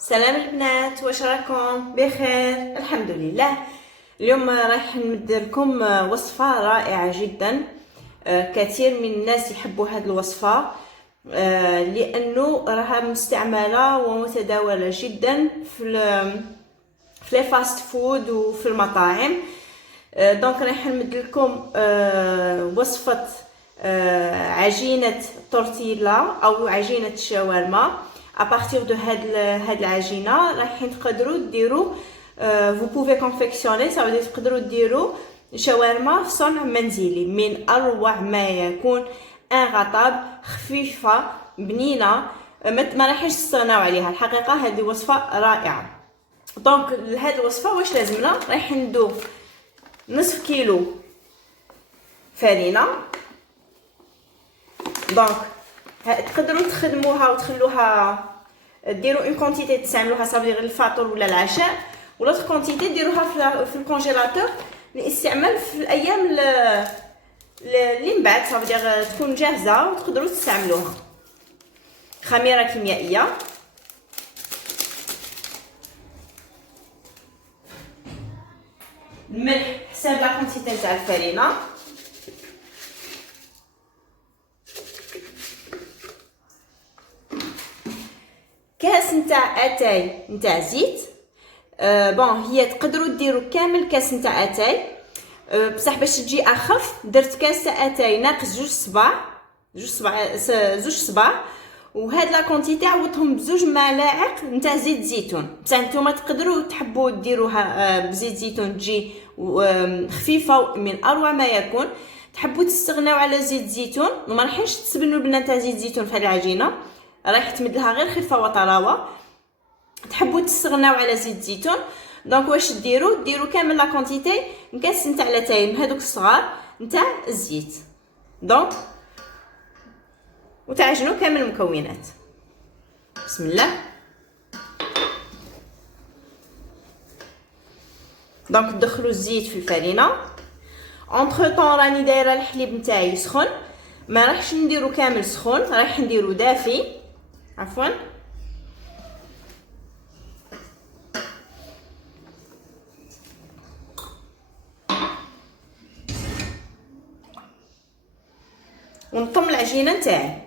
سلام البنات، واش راكم؟ بخير الحمد لله. اليوم راح نمد لكم وصفة رائعة جدا. كثير من الناس يحبوا هذه الوصفة لأنه راها مستعملة ومتداولة جدا في الفاست فود وفي المطاعم. دونك راح نمد لكم وصفة عجينة تورتيلا أو عجينة الشاورما. ابارتيغ دو هاد العجينه راح تقدروا ديروا vous pouvez confectionner ça veut dire تقدروا ديروا شاورما في صنع منزلي من اروع ما يكون. ان غطاب خفيفه بنينه ما راحش تستغناو عليها. الحقيقه هذه وصفه رائعه. دونك لهاد الوصفه واش لازمنا؟ راح ندو نصف كيلو فرينه. دونك تقدروا تخدموها وتخلوها ديروا اون كونتيتي تستعملوها صافي غير الفطور ولا العشاء، ولوطر كونتيتي ديروها في الكونجيلاتور للاستعمال في الايام اللي من بعد صافي تكون جاهزه وتقدروا تستعملوها. خميره كيميائيه، الملح حساب لا كونتيتي تاع الفرينه، كاس نتاع اتاي نتاع زيت. بون هي تقدروا ديروا كامل كاس نتاع اتاي، بصح باش تجي اخف درت كاس تاع اتاي ناقص زوج صباع وهاد لا كونتيتي عوضتهم بزوج ملاعق نتاع زيت زيتون. بصح نتوما تقدروا تحبوا ديروها بزيت زيتون تجي خفيفه من اروع ما يكون. تحبوا تستغناو على زيت زيتون وما راحش تسبنوا البنات تاع زيت زيتون في هاد العجينه، راح تمد لها غير خفه وطراوه. تحبوا تستغناو على زيت زيتون دونك واش ديروا كامل لا كونتيتي نكاس نتاع لاتاي هذوك الصغار نتاع الزيت. دونك وتعجنوا كامل المكونات. بسم الله. دونك تدخلوا الزيت في الفرينه. اونتر طون راني دايره الحليب نتاعي سخن، ما راحش نديرو كامل سخون، راح نديرو دافي عفوا. ونطم العجينه نتاعي.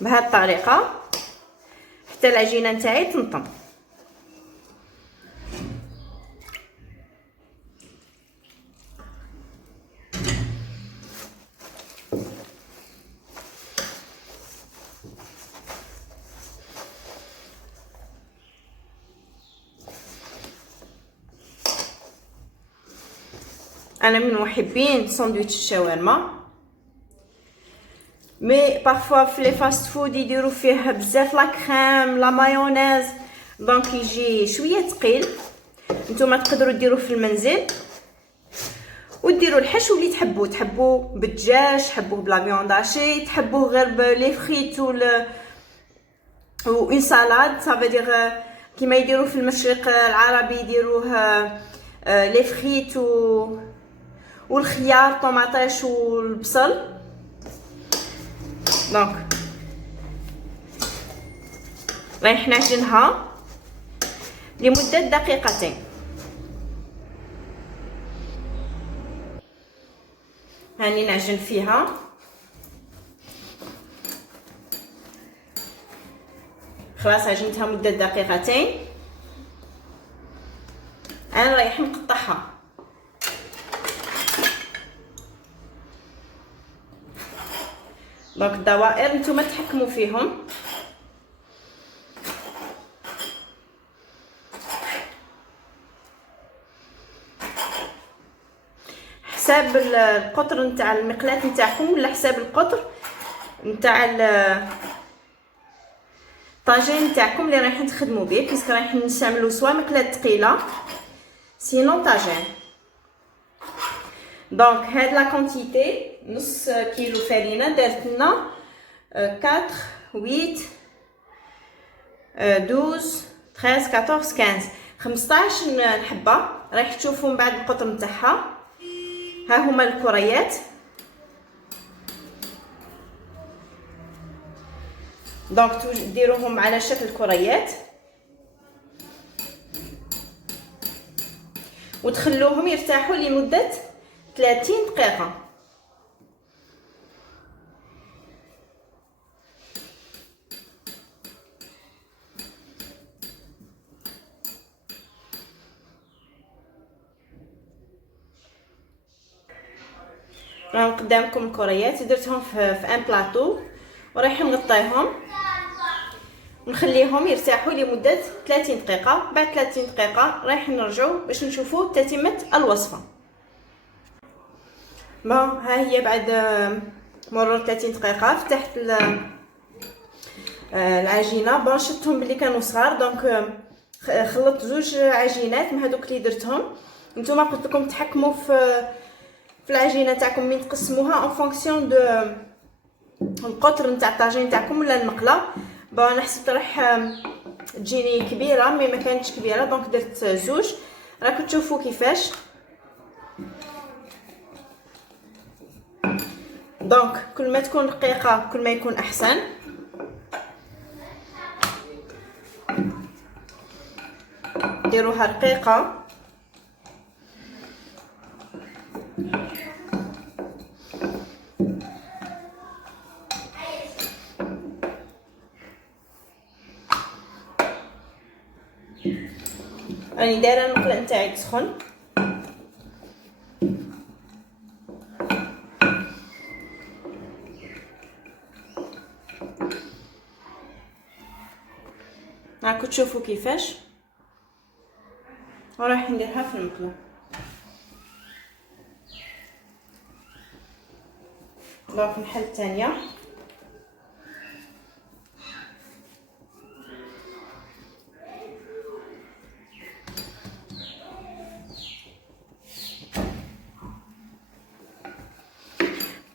بهذه الطريقه حتى العجينه نتاعي تنطم. انا من محبين ساندويتش الشاورما، مي بارفوا في لي فاست فود يديروا فيه بزاف لا كريم لا مايونيز دونك يجي شويه ثقيل. نتوما تقدروا ديروه في المنزل وديروا الحشو اللي تحبوا بالدجاج، تحبوه بلا فيونداشي، تحبوه غير بلي فريت و اون سالاد صافي دير كيما يديروا في المشرق العربي يديروه لي فريت والخيار طوماطيش والبصل. دونك رايح نعجنها لمده دقيقتين. هاني نعجن فيها. خلاص عجنتها مده دقيقتين. انا رايح نقطعها. دونك الدوائر نتوما تحكموا فيهم. حساب القطر نتاع المقلاة نتاعكم ولا حساب القطر نتاع الطاجين نتاعكم اللي رايحين تخدموا به، باسكو رايحين نستعملوا سوا مقلاة ثقيله سينو طاجين. دونك هاد لا كونتيتي نص كيلو فرينه دارت لنا 4 8 12 13 14 15 15 حبه. راح تشوفوا من بعد القطر نتاعها. ها هما الكريات. دونك ديروهم على شكل كريات وتخلوهم يرتاحوا لمده 30 دقيقه. راهم قدامكم الكريات. درتهم في ان بلاطو ورايح نغطيهم ونخليهم يرتاحوا لمده 30 دقيقه. بعد 30 دقيقه رايح نرجعوا باش نشوفوا تتمه الوصفه. ها هي بعد مرور 30 دقيقه فتحت العجينه. شفتهم بلي كانوا صغار دونك خلطت زوج عجينات من هذوك اللي درتهم. نتوما قلت لكم تحكموا في العجينه تاعكم من تقسموها اون فونكسيون دو القطر نتاع الطاجين تاعكم ولا المقله. انا حسيت راح تجيني كبيره مي ما كانتش كبيره دونك درت زوج. راكم تشوفوا كيفاش. دونك كل ما تكون رقيقه كل ما يكون احسن. ديروها رقيقه. راني دايره المقله نتاعي تسخن. راكم تشوفوا كيفاش. وراح نديرها في المقله. دونك نحل الثانيه.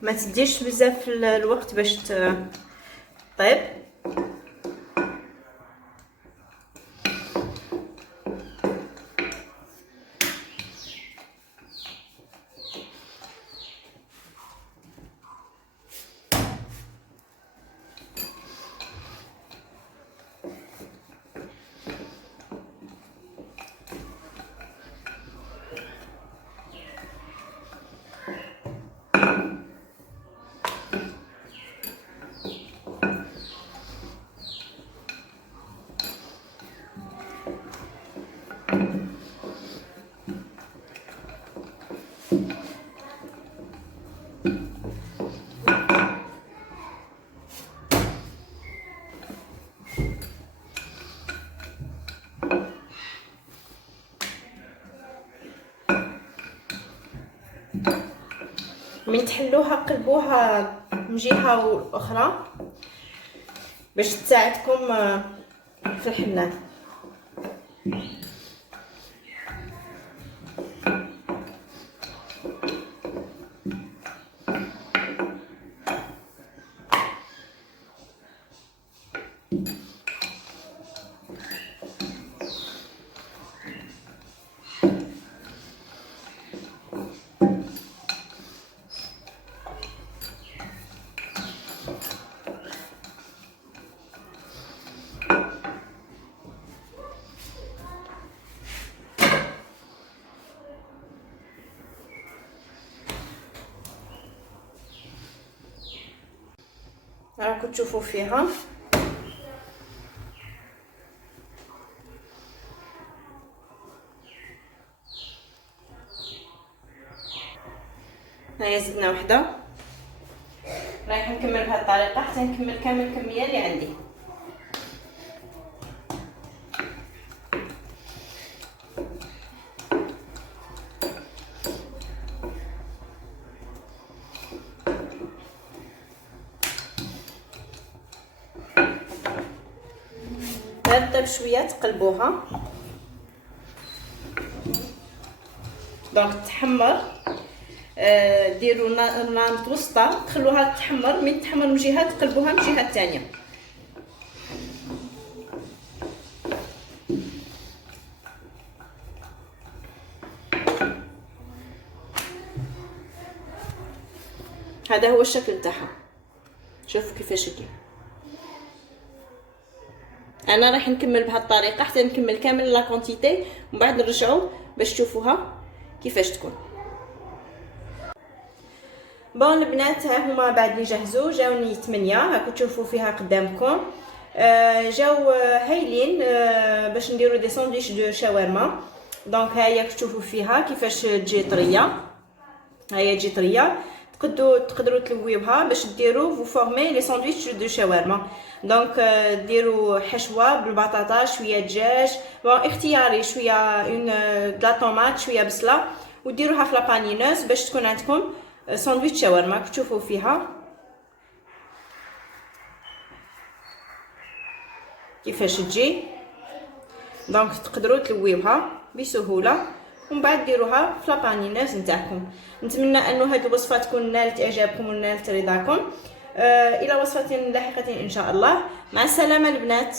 ما تديش بزاف الوقت باش طيب. من تحلوها قلبوها من جهه واخرى باش تساعدكم في الحنان. راكم تشوفوا فيها. هيا زدنا وحده. رايح نكمل بهذه الطريقه حتى نكمل كامل الكميه اللي عندي. طيب شويه تقلبوها دونك تحمر. ديروا نار متوسطه تخلوها تحمر. من تحمر من جهه تقلبوها من الجهه الثانيه هذا هو الشكل تاعها. شوفوا كيفاش تجي. انا راح نكمل بهذه الطريقه حتى نكمل كامل لا كونتيتي، ومن بعد نرجعوا باش تشوفوها كيفاش تكون. بون البنات ها هما بعد يجهزوا، جاوني 8 هاكو تشوفوا فيها قدامكم. جاو هايلين باش نديروا دي ساندويتش دو شاورما. دونك هيا تشوفوا فيها كيفاش تجي طريه، هيا تجي طريه. تقدروا تلويوها باش ديروا فو فورمي لي ساندويتش دو شاورما. دونك ديروا حشوه بالبطاطا، شويه دجاج، بون اختياري، شويه اون دلا طوماط، شويه بصله، وديروها في لابانينوز باش تكون عندكم ساندويتش شاورما. تشوفوا فيها كيفاش تجي. دونك تقدروا تلويوها بسهوله ومن بعد ديروها في لابانينوز نتاعكم. نتمنى انه هذه الوصفه تكون نالت اعجابكم ونالت رضاكم. الى وصفه لاحقه ان شاء الله. مع السلامه البنات.